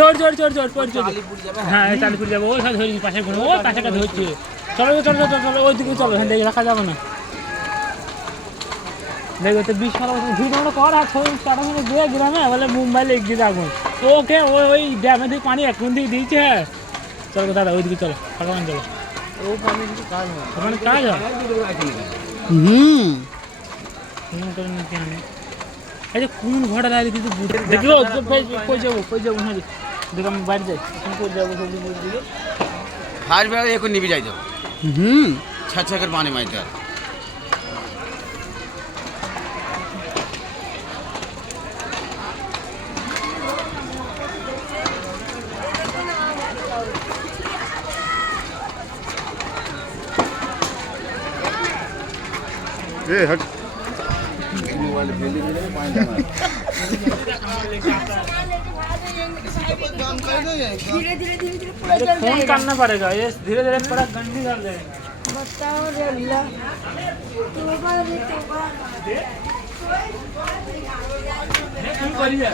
চোর চোর চোর চোর চোর চোর হ্যাঁ চালিপুর যাবো ওই সব ধরি পাশে ঘুরবো ওই পাশেটা ধরছে চলো চলো চলো চলো ওই দিকে চলো হ্যাঁ দেখে রাখা যাবে না দেখো তো 20 বছর ভিড় আমরা কর আর ছবি স্টার্ট করে দিয়ে গ্রামে বলে মুম্বাই লেগ দিয়ে আগুন ওকে ওই ড্যামে দিয়ে পানি এখন দিয়ে দিয়েছে হ্যাঁ চলো দাদা ওইদিকে চলো ভগবান চলো ও পানি কিছু কাজ হয় ওখানে কাজ হয় করে নিতে আমি এই যে কোন ঘোড়া দাঁড়িয়ে কিন্তু দেখলো কই যাবো হ্যাঁ দেখো আমি বাড়ি যাই এখন কই যাবো সবজি দিকে फास्ट बैग एक निभी जाए तो छह छह कर पानी मारते हैं ए हट मोबाइल फेल दे रहे पानी डालना धीरे धीरे धीरे धीरे पूरा जल फोन जाएगा करना पड़ेगा ये धीरे धीरे पूरा गंदी कर जाएगा बताओ रे अल्लाह तौबा रे तौबा क्या करिए